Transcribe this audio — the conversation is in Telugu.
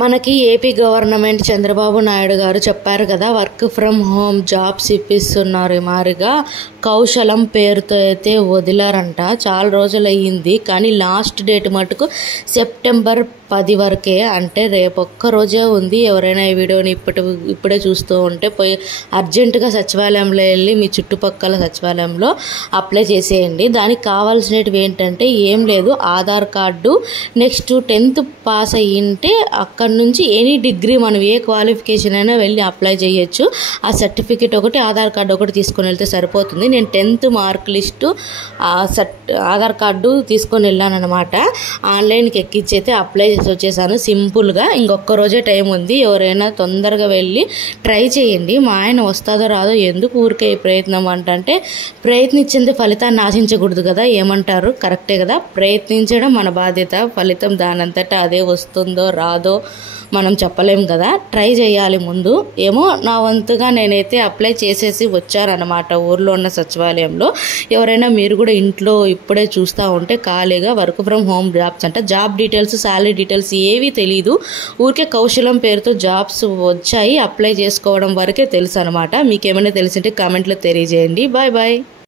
మనకి ఏపీ గవర్నమెంట్ చంద్రబాబు నాయుడు గారు చెప్పారు కదా, వర్క్ ఫ్రమ్ హోమ్ జాబ్స్ ఇప్పిస్తున్నారు. మారిగా కౌశలం పేరుతో అయితే వదిలారంట. చాలా రోజులు అయ్యింది, కానీ లాస్ట్ డేట్ మటుకు సెప్టెంబర్ 10 వరకే, అంటే రేపు ఒక్క రోజే ఉంది. ఎవరైనా ఈ వీడియోని ఇప్పుడే చూస్తూ ఉంటే పోయి అర్జెంటుగా సచివాలయంలో వెళ్ళి మీ చుట్టుపక్కల సచివాలయంలో అప్లై చేసేయండి. దానికి కావాల్సినవి ఏంటంటే ఏం లేదు, Aadhaar card, next 10th pass అయ్యింటే అక్కడ నుంచి ఎనీ డిగ్రీ మనం ఏ క్వాలిఫికేషన్ అయినా వెళ్ళి అప్లై చేయొచ్చు. ఆ సర్టిఫికేట్ ఒకటి, ఆధార్ కార్డు ఒకటి తీసుకొని వెళ్తే సరిపోతుంది. నేను 10th mark list, Aadhaar card తీసుకొని వెళ్ళాను అనమాట. ఆన్లైన్కి ఎక్కించి అయితే అప్లై చేసి వచ్చేసాను సింపుల్గా. ఇంకొక రోజే టైం ఉంది, ఎవరైనా తొందరగా వెళ్ళి ట్రై చేయండి. మా ఆయన వస్తుందో రాదో, ఎందుకు ఊరికే ఈ ప్రయత్నం అంటే ప్రయత్నించింది ఫలితాన్ని ఆశించకూడదు కదా, ఏమంటారు? కరెక్టే కదా. ప్రయత్నించడం మన బాధ్యత, ఫలితం దానంతటా అదే వస్తుందో రాదో మనం చెప్పలేం కదా. ట్రై చేయాలి ముందు. ఏమో నా వంతుగా నేనైతే అప్లై చేసేసి వచ్చానన్నమాట ఊర్లో ఉన్న సచివాలయంలో. ఎవరైనా మీరు కూడా ఇంట్లో ఇప్పుడే చూస్తూ ఉంటే ఖాళీగా వర్క్ ఫ్రమ్ హోమ్ జాబ్స్ అంట, జాబ్ డీటెయిల్స్, శాలరీ డీటెయిల్స్ ఏవీ తెలీదు, ఊరికే కౌశలం పేరుతో జాబ్స్ వచ్చాయి, అప్లై చేసుకోవడం వరకే తెలుసు అనమాట. మీకేమైనా తెలిసింటే కామెంట్లో తెలియజేయండి. Bye bye.